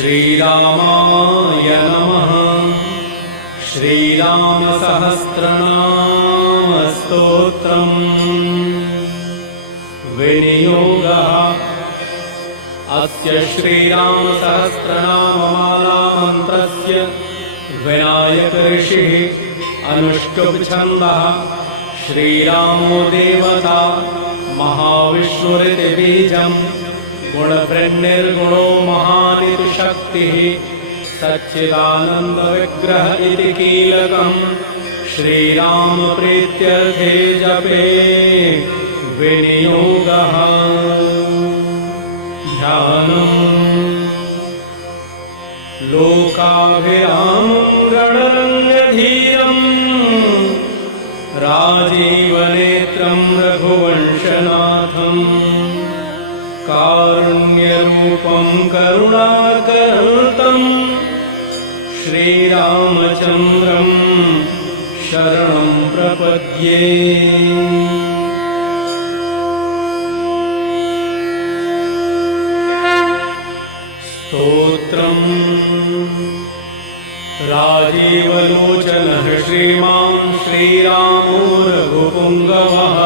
श्रीरामाय नमः। श्रीराम सहस्रनाम स्तोत्रम् विनियोगः। अस्य श्रीराम सहस्रनाममाला मन्त्रस्य विनायक ऋषिः अनुष्टुप् छन्दः। श्रीरामो देवता महाविष्णुरिति बीजम् गुणवृन्निर्गुणो महानिति शक्तिः सच्चिदानन्दविग्रह इति कीलकम्। श्रीराम प्रीत्यर्थे जपे विनियोगः। ध्यानम् लोकाभिरामं रणरङ्गधीरम् राजीवनेत्रं रघुवंशनाथम् कारुण्यरूपं करुणाकरं श्रीरामचन्द्रं शरणं प्रपद्ये। स्तोत्रम् राजीवलोचनः श्रीमान् श्रीरामो रघुपुङ्गवः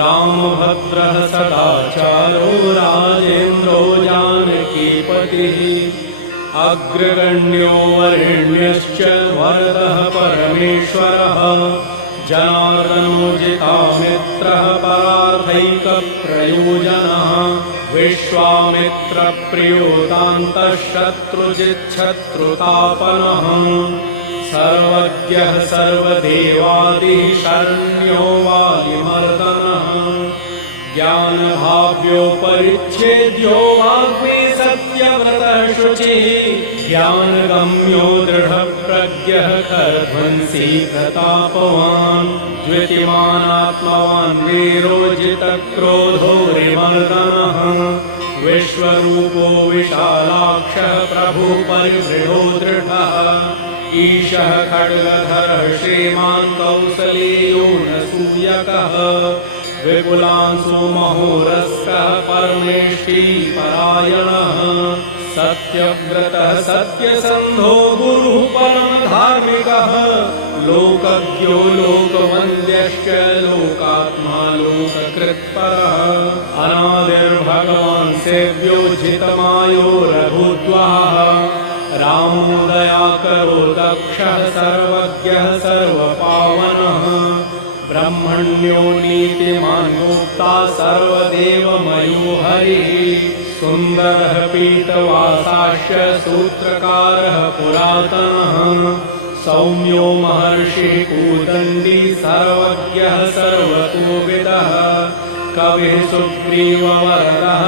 रामभद्रः सदाचारो राजेन्द्रो जानकीपतिः अग्रगण्यो वरेण्यश्च वरदः परमेश्वरः जनार्दनोजितामित्रः परार्थैकप्रयोजनः विश्वामित्रप्रियोदान्तः शत्रुजिच्छत्रुतापनः सर्वज्ञः सर्वदेवादिः शरण्यो वालिमर्दनः ज्ञानभाव्यो परिच्छेद्यो वाग्मी सत्यव्रतः शुचिः ज्ञानगम्यो दृढप्रज्ञः खरध्वंसी प्रतापवान् द्वितीमानात्मवान् वीरो जितक्रोधो रिमर्दनः विश्वरूपो विशालाक्षः प्रभुः परिवृढो दृढः ईशः खड्गधरः श्रीमान् कौसलेयो नसूयकः विपुलांशो महोरस्कः परमेष्ठिपरायणः सत्यव्रतः सत्यसन्धो गुरुः परमधार्मिकः लोकज्ञो लोकवन्द्यश्च लोकात्मा लोककृत्परः अनादिर्भगवान् सेव्यो जितमायो रघुद्वः रामो दयाकरो दक्षः सर्वज्ञः सर्वपावनः ब्रह्मण्यो नीतिमान् मुक्ता सर्वदेवमयो हरिः सुन्दरः पीतवासाश्च सूत्रकारः पुरातनः सौम्यो महर्षिः कूदण्डी सर्वज्ञः सर्वतोविदः कविः सुग्रीववरदः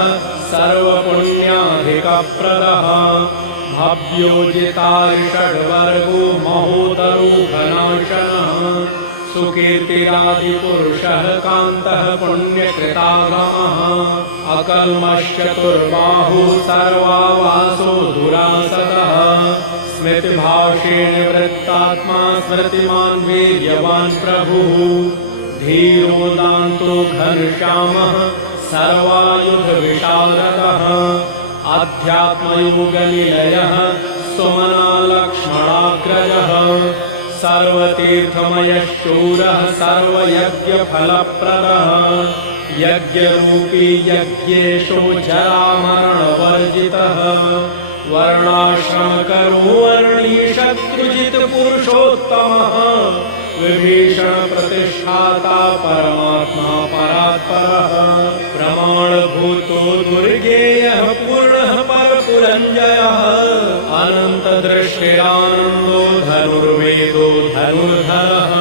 सर्वपुण्याधिकप्रदः भव्योजितारिषड्वर्गो महोदरूघनाशनः सुकीर्तिरादिपुरुषः कान्तः पुण्यकृतागमः अकल्मश्चतुर्बाहुः सर्वावासो दुरासदः स्मृतिभाषेण वृत्तात्मा स्मृतिमान् वीर्यवान् प्रभुः धीरो दान्तो घनश्यामः सर्वायुधविशारदः अध्यात्मयोगनिलयः सुमनालक्ष्मणाग्रजः सर्वतीर्थमयशूरः सर्वयज्ञफलप्रदः यज्ञरूपी यज्ञेशो जरामरणवर्जितः वर्णाश्रमकरो वर्णी शत्रुजितपुरुषोत्तमः विभीषणप्रतिष्ठाता परमात्मा परात्परः प्रमाणभूतो दुर्गेयः पूर्णः परपुरञ्जयः अनन्तदृष्टिरानन्दो धनुर्वेदो धनुर्धरः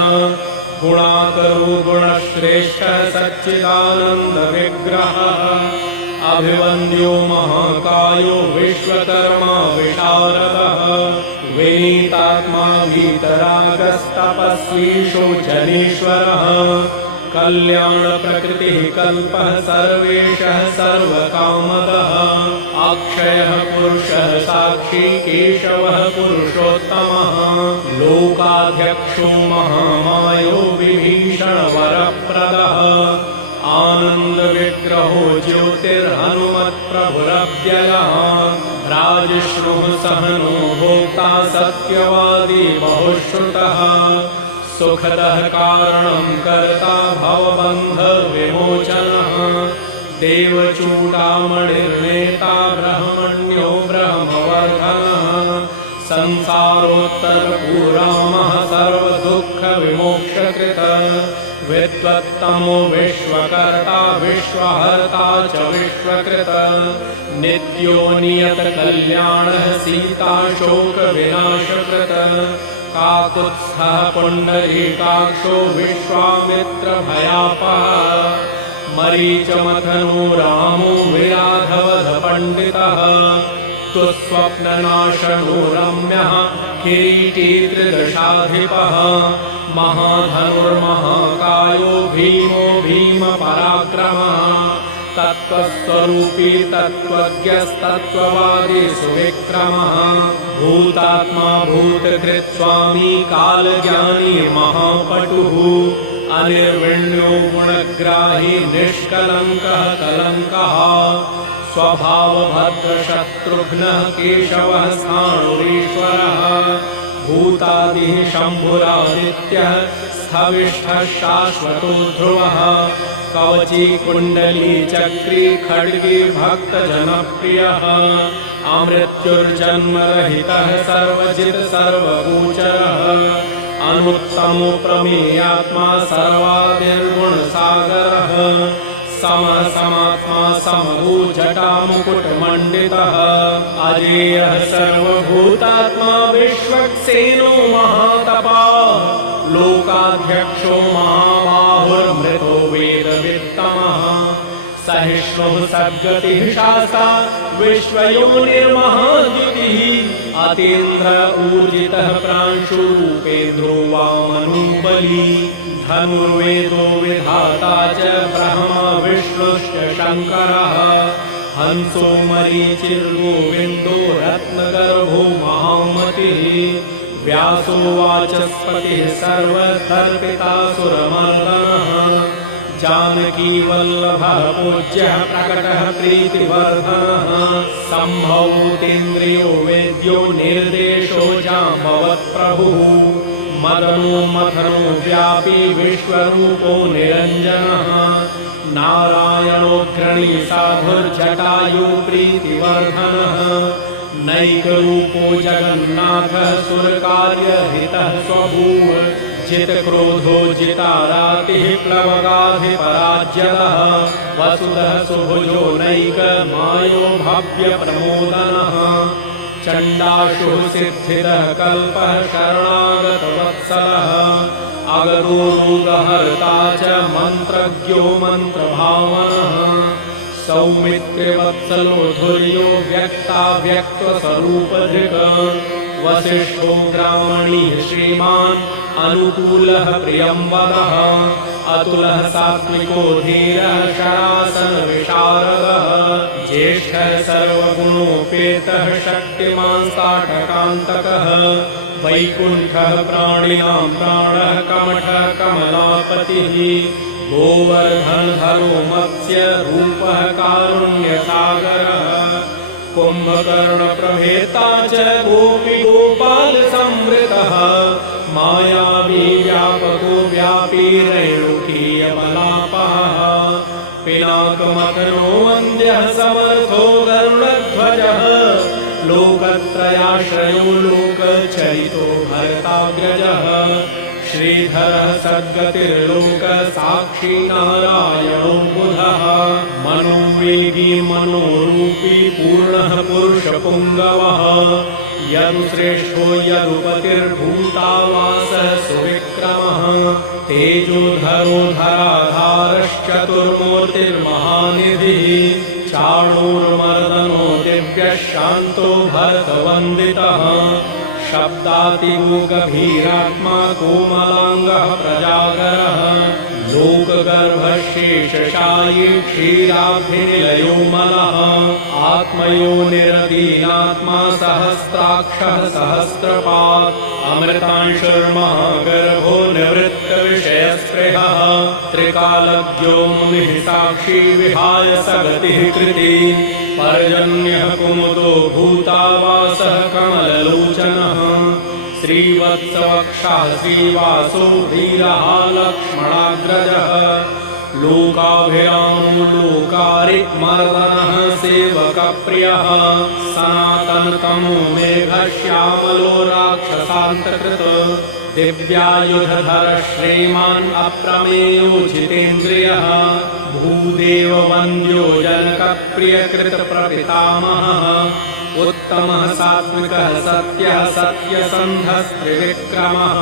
गुणाकरो गुणश्रेष्ठः सच्चिदानन्दविग्रहः अभिवन्द्यो महाकायो विश्वकर्मा विशारदः विनीतात्मा वीतरागस्तपस्वी शोचनीश्वरः कल्याणप्रकृतिः कल्पः सर्वेशः सर्वकामदः अक्षयः पुरुषः साक्षी केशवः पुरुषोत्तमः लोकाध्यक्षो महामायो विभीषणवरप्रदः आनन्दविग्रहो ज्योतिर्हनुमत्प्रभुरव्ययः राजिष्णुः सहनो भोक्ता सत्यवादी बहुश्रुतः सुखदः कारणं कर्ता भवबन्धविमोचनः देवचूडामणिर्नेता ब्रह्मण्यो ब्रह्मवर्धनः संसारोत्तरपुरामः सर्वदुःखविमोक्षकृतः विद्वत्तमो विश्वकर्ता विश्वहर्ता च विश्वकृतः नित्यो नियतकल्याणः सीताशोकविनाशकृतः काकुत्स्थः पुण्डरीकाक्षो विश्वामित्रभयापहः मरीचमथनो रामो विराधवधपण्डितः स्वप्ननाशनो रम्यः किरीटी त्रिदशाधिपः महाधनुर्महाकायो भीमो भीमपराक्रमः तत्त्वस्वरूपी तत्त्वज्ञस्तत्त्ववादी सुविक्रमः भूतात्मा भूतकृत् स्वामी कालज्ञानी महापटुः अनिर्विण्यो गुणग्राही निष्कलङ्कः कलङ्कः स्वभावभद्रशत्रुघ्नः केशवः स्थाणुरीश्वरः भूतादिः शम्भुरादित्यः स्थविष्ठः शाश्वतो ध्रुवः कवची कुण्डली चक्री खड्गी भक्तजनप्रियः अमृत्युर्जन्मरहितः सर्वजित् सर्वगोचरः अनुत्तमो प्रमेयात्मा सर्वादिर्गुणसागरः समसमात्मा समभूजटामुकुटमण्डितः अजेयः सर्वभूतात्मा विश्वक्सेनो महातपः लोकाध्यक्षो महाबाहुर्मृतो वेदवित्तमः सहिष्णुः सद्गतिः शास्ता विश्वयोनिर्महाद्युतिः अतीन्द्र ऊर्जितः प्रांशुरूपेन्द्रो वामनोबली धनुर्वेदो विधाता च ब्रह्मा विष्णुश्च शङ्करः हंसो मरीचिर्गोविन्दो रत्नगर्भो महामतिः व्यासो वाचस्पतिः सर्वतर्पितासुरमर्दनः जानकी वल्लभः पूज्यः प्रकटः प्रीतिवर्धनः सम्भवतीन्द्रियो वेद्यो निर्देशो जाम्बवत्प्रभुः मदनो मथनो व्यापी विश्वरूपो निरञ्जनः नारायणोऽग्रणी साधुर्जटायु प्रीतिवर्धनः नैकरूपो जगन्नाथः सुरकार्यहितः स्वभूव जितक्रोधो जितारातिः प्लवगाधिपराज्यतः वसुधः सुभुजो नैकमायो भव्यप्रमोदनः चण्डाशुः सिद्धिदः कल्पः शरणागतवत्सलः अगतो रोगहर्ता च मन्त्रज्ञो मन्त्रभावनः सौमित्रिवत्सलो धुर्यो व्यक्ताव्यक्तस्वरूपधृक् वसिष्ठो ग्रामणीः श्रीमान् अनुकूलः प्रियंवदः अतुलः सात्विको धीरः शरासनविशारदः ज्येष्ठः सर्वगुणोपेतः शक्तिमान् साठकान्तकः वैकुण्ठः प्राणिनां प्राणः कमठः कमलापतिः गोवर्धनधरो मत्स्य रूपः कारुण्यसागरः कुम्भकर्णप्रभेता च गोपीगोपालसंवृतः मायावी व्यापको व्यापी रेणुकीयबलापः पिनाकमथनो वन्द्यः समर्थो गरुडध्वजः लोकत्रयाश्रयो लोकचरितो भरताग्रजः श्रीधरः सद्गतिर्लोकसाक्षी नारायणो बुधः मनोवेगी मनोरूपी पूर्णः पुरुषपुङ्गवः यदुश्रेष्ठो यदुपतिर्भूतावासः सुविक्रमः तेजोधरो धराधारश्चतुर्मूर्तिर्महानिधिः चाणूर्मर्दनो दिव्यः शान्तो भरतवन्दितः शब्दातिगो गभीरात्मा कोमलाङ्गः प्रजागरः लोकगर्भशेषशायी क्षीराभिनिलयो मलः आत्मयोनिरदीनात्मा सहस्राक्षः सहस्रपात् अमृतांशुर्महागर्भो निवृत्तविषयस्पृहः त्रिकालज्ञो मुनिः साक्षी विहाय सगतिः कृति पर्जन्यः कुमुदो भूतावासः कमललोचनः श्रीवत्सवक्षः श्रीवासो धीरः लक्ष्मणाग्रजः लोकाभिरामो लोकारिमर्दनः सेवकप्रियः सनातनतमो मेघश्यामलो राक्षसान्तकृत दिव्यायुधधरः श्रीमान् अप्रमेयो जितेन्द्रियः भूदेववन्द्यो जनकप्रियकृतप्रपितामहः उत्तमः सात्विकः सत्यः सत्यसन्धस्त्रिविक्रमः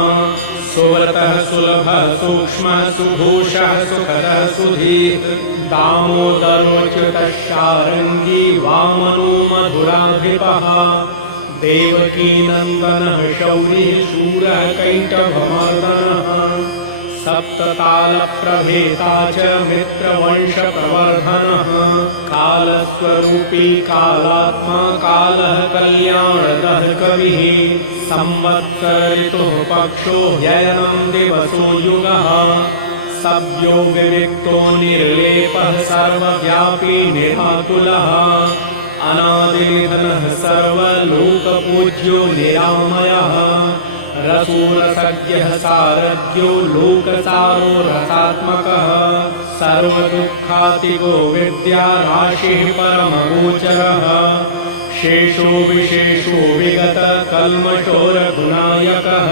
सुव्रतः सुलभः सूक्ष्मः सुघोषः सुखदः सुधीः दामोदरोच्युतः शार्ङ्गी वामनो मधुराधिपः देवकीनन्दनः शौरी शूरः कैटभमर्दनः सप्ततालप्रभेता च मित्रवंशप्रवर्धनः कालस्वरूपी कालात्मा कालः कल्याणदः कविः संवत्सरितुः पक्षो ह्ययनं दिवसो युगः सव्यो विविक्तो निर्लेपः सर्वव्यापी निराकुलः अनादिनिधनः सर्वलोकपूज्यो निरामयः रसूरसज्ञः सारथ्यो लोकसारो रसात्मकः सर्वदुःखातिगो विद्याराशिः परमगोचरः शेषो विशेषो विगतकल्मषो रघुनायकः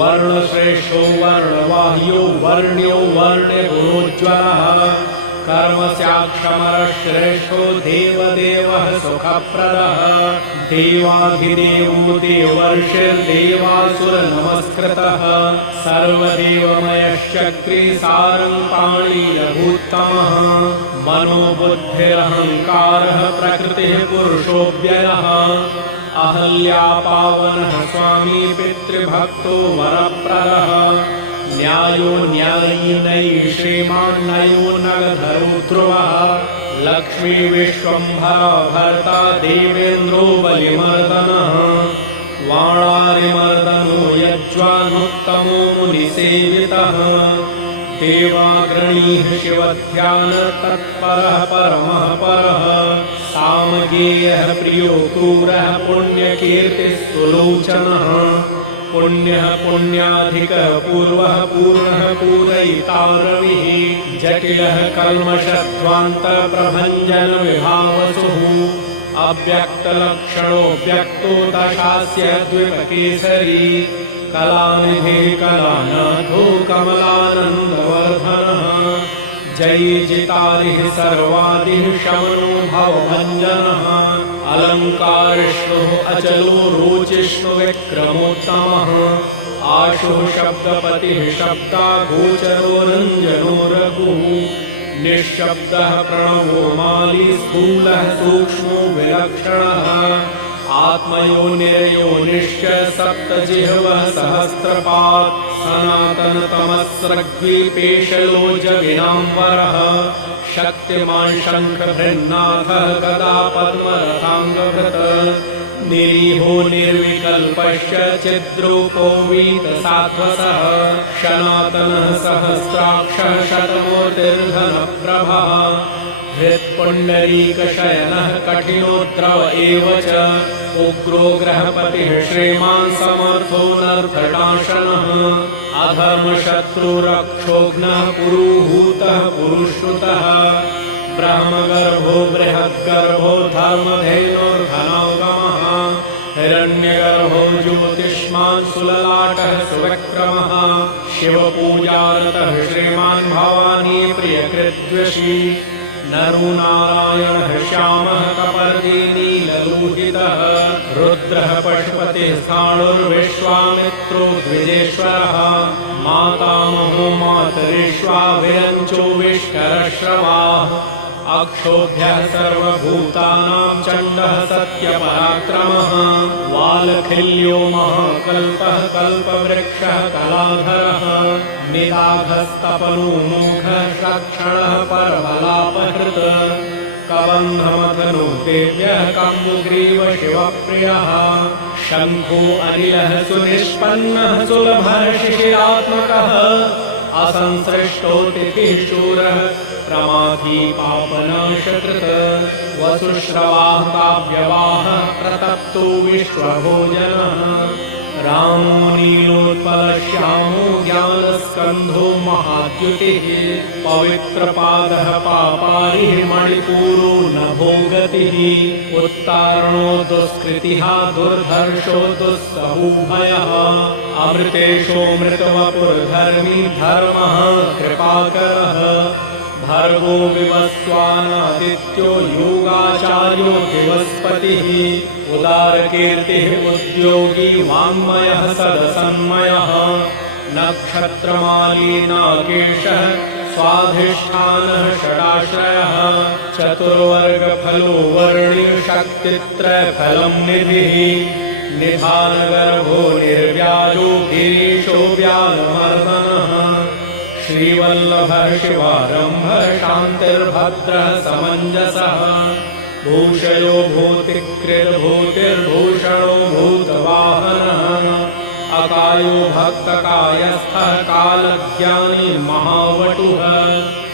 वर्णश्रेष्ठो वर्णवाह्यो वर्ण्यो वर्ण्यगुरोज्ज्वलः कर्मस्याक्षमरश्रेष्ठो देवदेवः सुखप्रदः देवाधिदेवो देवर्षिर्देवासुरनमस्कृतः सर्वदेवमयश्चक्रे सारङ्गपाणिरभूत्तमः मनोबुद्धिरहङ्कारः प्रकृतिः पुरुषोऽव्ययः अहल्यापावनः स्वामी पितृभक्तो वरप्रदः न्यायो न्यायी नयी श्रीमान् नयो नगधरो ध्रुवः लक्ष्मी विश्वम्भरा भर्ता देवेन्द्रो बलिमर्दनः वाणारिमर्दनो यज्वानुत्तमो मुनिसेवितः देवाग्रणीः शिवध्यान तत्परः परमः परः सामगेयः प्रियो क्रूरः पुण्यकीर्तिस्तुलोचनः पुण्यः पुण्याधिकः पूर्वः पूर्णः पूरयिता रविः जटिलः कल्मषध्वान्तप्रभञ्जनविभावसुः अव्यक्तलक्षणो व्यक्तो दशास्य द्विपकेसरी कलानिधिः कलानाथो कमलानन्दवर्धनः जयी जितारिः सर्वादिः शमनो भवभञ्जनः अलङ्कारिष्णुः अचलो रोचिष्णु विक्रमोत्तमः आशुः शब्दपतिः शब्दागोचरो रञ्जनो रघुः निःशब्दः प्रणवो माली स्थूलः सूक्ष्मो विलक्षणः आत्मयोनिर्योनिश्च सप्तजिह्वः सहस्रपात् सनातनतमस्रग्द्वीपेशलोजविनाम्बरः शक्तिमान् शङ्खभृन्नाथः गदा पद्मरथाङ्गभृत् निरीहो निर्विकल्पश्च चिद्रूपो वीतसात्वसः सनातनः सहस्राक्षः शतमूर्तिर्धनप्रभः हृत्पुण्डरीकशयनः कठिनोद्रव एव च उग्रो ग्रहपतिः श्रीमान् समर्थो नर्धनाशनः अधर्मशत्रुरक्षोघ्नः पुरुहूतः पुरुश्रुतः ब्रह्मगर्भो बृहद्गर्भो धर्मधेनुर्धनागमः हिरण्यगर्भो ज्योतिष्मान् सुललाटः सुविक्रमः शिवपूजारतः श्रीमान् भवानी प्रियकृद्वशी नरुनारायणः श्यामः कपर्दी नीललोहितः रुद्रः पशुपतिः स्थाणुर्विश्वामित्रो द्विजेश्वरः मातामहो मातरिश्वाभिरञ्चो विष्करश्रवाः अक्षोभ्यः सर्वभूतानां चण्डः सत्यपराक्रमः वालखिल्यो महाकल्पः कल्पवृक्षः कलाधरः निदाघस्तपनुमुखषक्षणः परबलापहृत कबन्धमथनो देव्यः कम्बुग्रीव शिवप्रियः शङ्खो अनिलः सुनिष्पन्नः सुलभः शिशिरात्मकः असंसृष्टोतिथिः शूरः प्रमाथी पापनाशकृत वसुश्रवाः काव्यवाहः प्रतप्तो विश्वभोजनः रामो नीलोत्पलश्यामो ज्ञानस्कन्धो महाद्युतिः पवित्रपादः पापारिः मणिपूरो नभो गतिः उत्तारणो दुष्कृतिः दुर्धर्षो दुस्सहूभयः अमृतेशो मृतवपुर्धर्मी धर्मः कृपाकरः भर्गो विवस्वानादित्यो योगाचार्यो दिवस्पतिः उदारकीर्तिः उद्योगी वाङ्मयः सदसन्मयः नक्षत्रमालीनाकेशः स्वाधिष्ठानः षडाश्रयः चतुर्वर्गफलो वर्णि शक्तित्रयफलं निधिः निधानगर्भो निर्व्याजो गिरीशो व्यालमर्दनः श्रीवल्लभः शिवारम्भः शान्तिर्भद्रः समञ्जसः भूषयो भूतिकृद्भूतिर्भूषणो भूतवाहनः अकायो भक्तकायस्थः कालज्ञानी महावटुः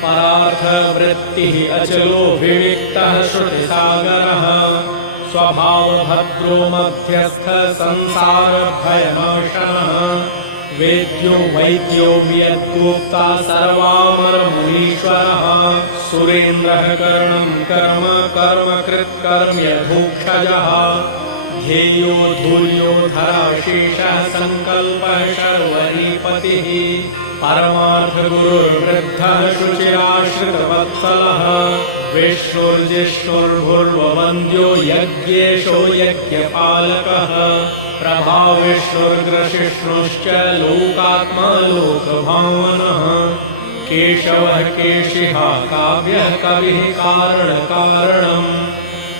परार्थवृत्तिः अचलो विविक्तः श्रुतिसागरः स्वभावभद्रो मध्यस्थः संसारभयनाशनः वेद्यो वैद्यो वियद्गुप्ता सर्वामरमुनीश्वरः सुरेन्द्रः कर्णं कर्म कर्मकृत्कर्म्यधूक्षजः ध्येयो धूर्यो धराशेषः सङ्कल्पः शर्वरीपतिः परमार्थगुरुर्वृद्धः शुचिराश्रितवत्सलः विष्णुर्जिष्णुर्भुर्वन्द्यो यज्ञेशो यज्ञपालकः प्रभाविष्णुर्ग्रशिष्णुश्च लोकात्मा लोकभावनः केशवः केशिः काव्यः कविः कारणकारणम्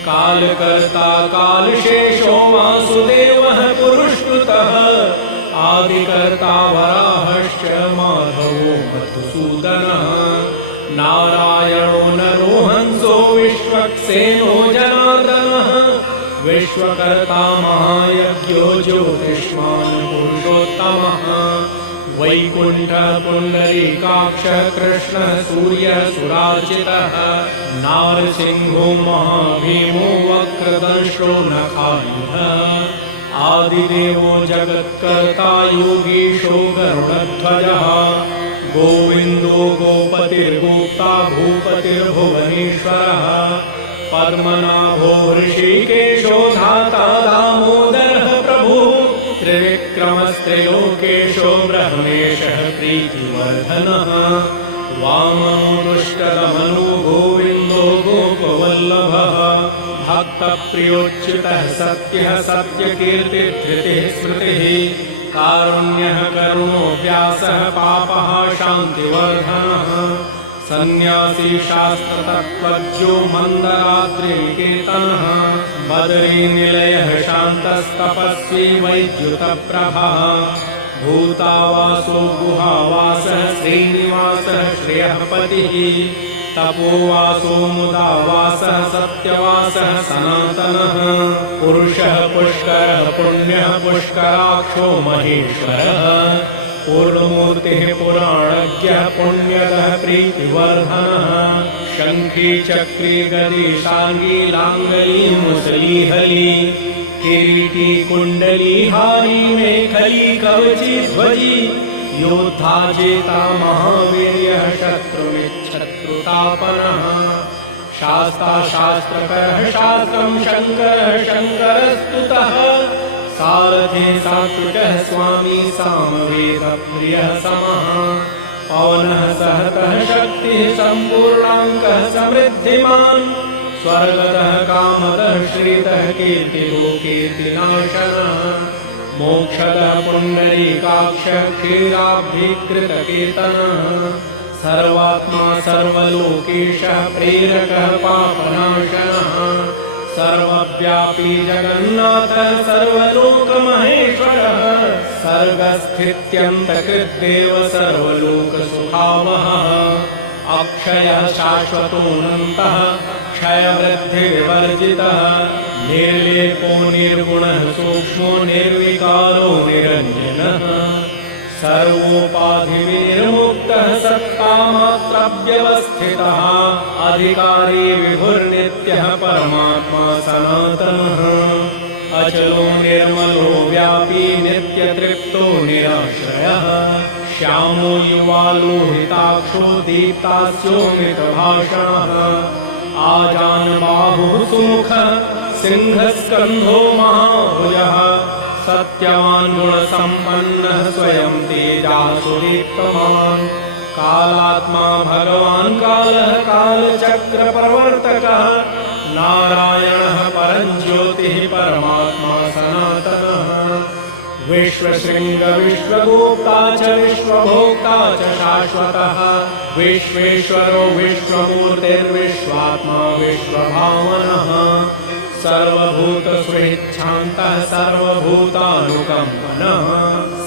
कालकर्ता कालशेषो वासुदेवः पुरुषकृतः आदिकर्ता वराहश्च माधवो मधुसूदनः नारायणो नरो हंसो विश्वक्सेनो जनार्दनः विश्वकर्ता महायज्ञो ज्योतिष्मान् पुरुषोत्तमः वैकुण्ठः पुण्डरीकाक्षः कृष्णः सूर्यः सुरार्चितः नारसिंहो महाभीमो वक्रदंशो नखायुधः आदिदेवो जगत्कर्ता योगीशो गरुडध्वजः गोविन्दो गोपतिर्गोप्ता भूपतिर्भुवनेश्वरः पद्मनाभो ऋषिकेशो धाता दामोदरः प्रभुः त्रिविक्रमस्त्रैलोकेशो ब्रह्मेशः प्रीतिवर्धनः वामनो दुष्टदमनो गोविन्दो गोपवल्लभः भक्तप्रियोच्युतः सत्यः सत्यकीर्तिधृतिः स्मृतिः कारुण्यः करुणो व्यासः पापः शान्तिवर्धनः सन्न्यासी शास्त्रतत्त्वज्ञो मन्दरात्रिनिकेतनः बदरीनिलयः शान्तस्तपस्वी वैद्युतप्रभः भूतावासो गुहावासः श्रीनिवासः श्रियःपतिः तपोवासो मुदावासः सत्यवासः सनातनः पुरुषः पुष्करः पुण्यः पुष्कराक्षो महेश्वरः पूर्णमूर्तिः पुराणज्ञः पुण्यदः प्रीतिवर्धनः शङ्खी चक्री गदी शार्ङ्गी लाङ्गली मुसलीहली किरीटी कुण्डली हारी मेखली कवची ध्वजी योद्धा जेता महावीर्यः शत्रुमिच्छत्रुतापनः शास्ता शास्त्रकरः शास्त्रं शङ्करः शङ्करस्तुतः सारथि सात्विकः स्वामी सामवेदप्रियः समः पवनः सहतः शक्तिः सम्पूर्णाङ्कः समृद्धिमान् स्वर्गतः कामदः श्रीतः कीर्तिलोकीर्तिनाशनः मोक्षदः पुण्डरीकाक्षः क्षीराब्धिकृतकीर्तनः सर्वात्मा सर्वलोकेशः प्रेरकः पापनाशनः सर्वव्यापी जगन्नाथ सर्वलोकमहेश्वरः सर्गस्थित्यन्तकृद्देव सर्वलोकसुखावहः अक्षयः शाश्वतोऽनन्तः क्षयवृद्धिविवर्जितः निर्लेपो निर्गुणः सूक्ष्मो निर्विकारो निरञ्जनः सर्वोपाधिविर्मुक्तः सत्तामात्रव्यवस्थितः अधिकारी विभुर्नित्यः परमात्मा सनातनः अचलो निर्मलो व्यापी नित्यतृप्तो निराश्रयः श्यामो युवा लोहिताक्षो दीप्तास्योमितभाषणः आजानबाहुः सुमुखः सिंहस्कन्धो महाभुजः सत्यवान् गुणसम्पन्नः स्वयं तेजासुदीप्तवान् कालात्मा भगवान् कालः कालचक्रप्रवर्तकः नारायणः परञ्ज्योतिः परमात्मा सनातनः विश्वशृङ्ग विश्वगोप्ता च विश्वभोक्ता च शाश्वतः विश्वेश्वरो विश्वमूर्तिर्विश्वात्मा विश्वभावनः सर्वभूतस्वेच्छान्तः सर्वभूतानुकम्पनः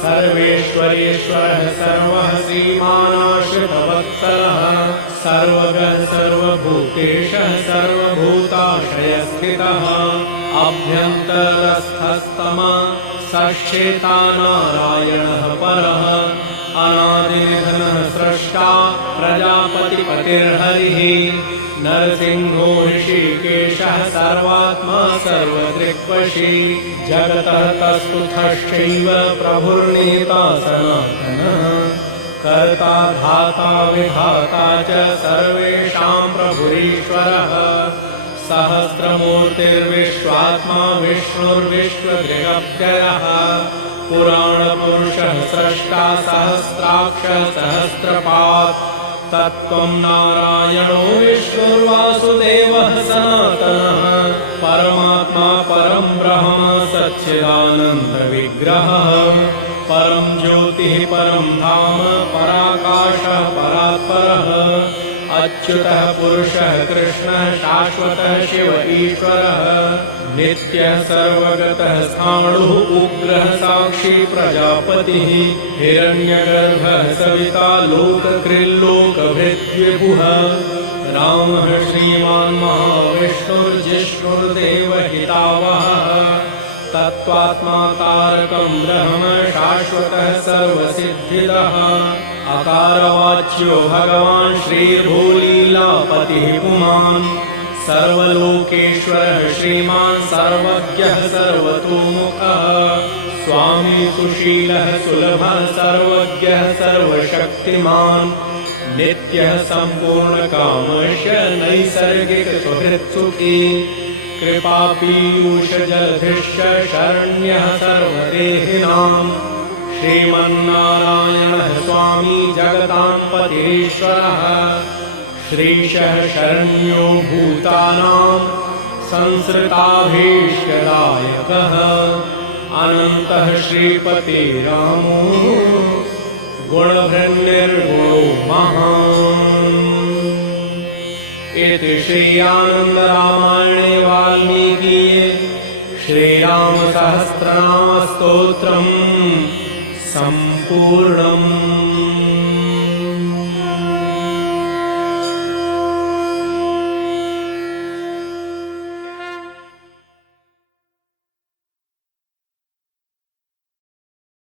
सर्वेश्वरेश्वरः सर्वः श्रीमानाश्रितवत्सलः सर्वगः सर्वभूतेशः सर्वभूताश्रयस्थितः अभ्यन्तरस्थस्तमः सश्चेता नारायणः परः अनादिनिधनः स्रष्टा प्रजापतिपतिर्हरिः नरसिंहो ऋषिकेशः सर्वात्मा सर्वदृक्वशी जगतः तस्तुथश्चैव प्रभुर्नेता सनातनः कर्ता धाता विधाता च सर्वेषां प्रभुरीश्वरः सहस्रमूर्तिर्विश्वात्मा विष्णुर्विश्वदृगव्ययः पुराणपुरुषः स्रष्टा सहस्राक्षः सहस्रपात् तत्त्वं नारायणो विष्णुर्वासुदेवः सनातनः परमात्मा परं ब्रह्म सच्चिदानन्दविग्रहः परं ज्योतिः परं धाम पराकाशः परात्परः अच्युतः पुरुषः कृष्णः शाश्वतः शिव ईश्वरः नित्यः सर्वगतः स्थाणुः उग्रः साक्षी प्रजापतिः हिरण्यगर्भः सविता लोककृल्लोकभृद्विभुः रामः श्रीमान् महाविष्णुर्जिष्णुर्देवहितावहः तत्त्वात्मा तारकं ब्रह्म शाश्वतः सर्वसिद्धिदः अकारवाच्यो भगवान् श्रीर्भूलीलापतिः पुमान् सर्वलोकेश्वरः श्रीमान् सर्वज्ञः सर्वतोमुखः स्वामी सुशीलः सुलभः सर्वज्ञः सर्वशक्तिमान् नित्यः सम्पूर्णकामश्च नैसर्गिकसुहृत्सुखी कृपापीयूषजलधिश्च शरण्यः सर्वदेहिनाम् श्रीमन्नारायणः स्वामी जगतां पतिश्वरः श्रीशः शरण्यो भूतानां संसृताभीष्टदायकः अनन्तः श्रीपतिरामो गुणभृन्निर्गुणो महान् इति श्रीआनन्दरामायणे वाल्मीकीये श्रीरामसहस्रनामस्तोत्रम् सम्पूर्णम्।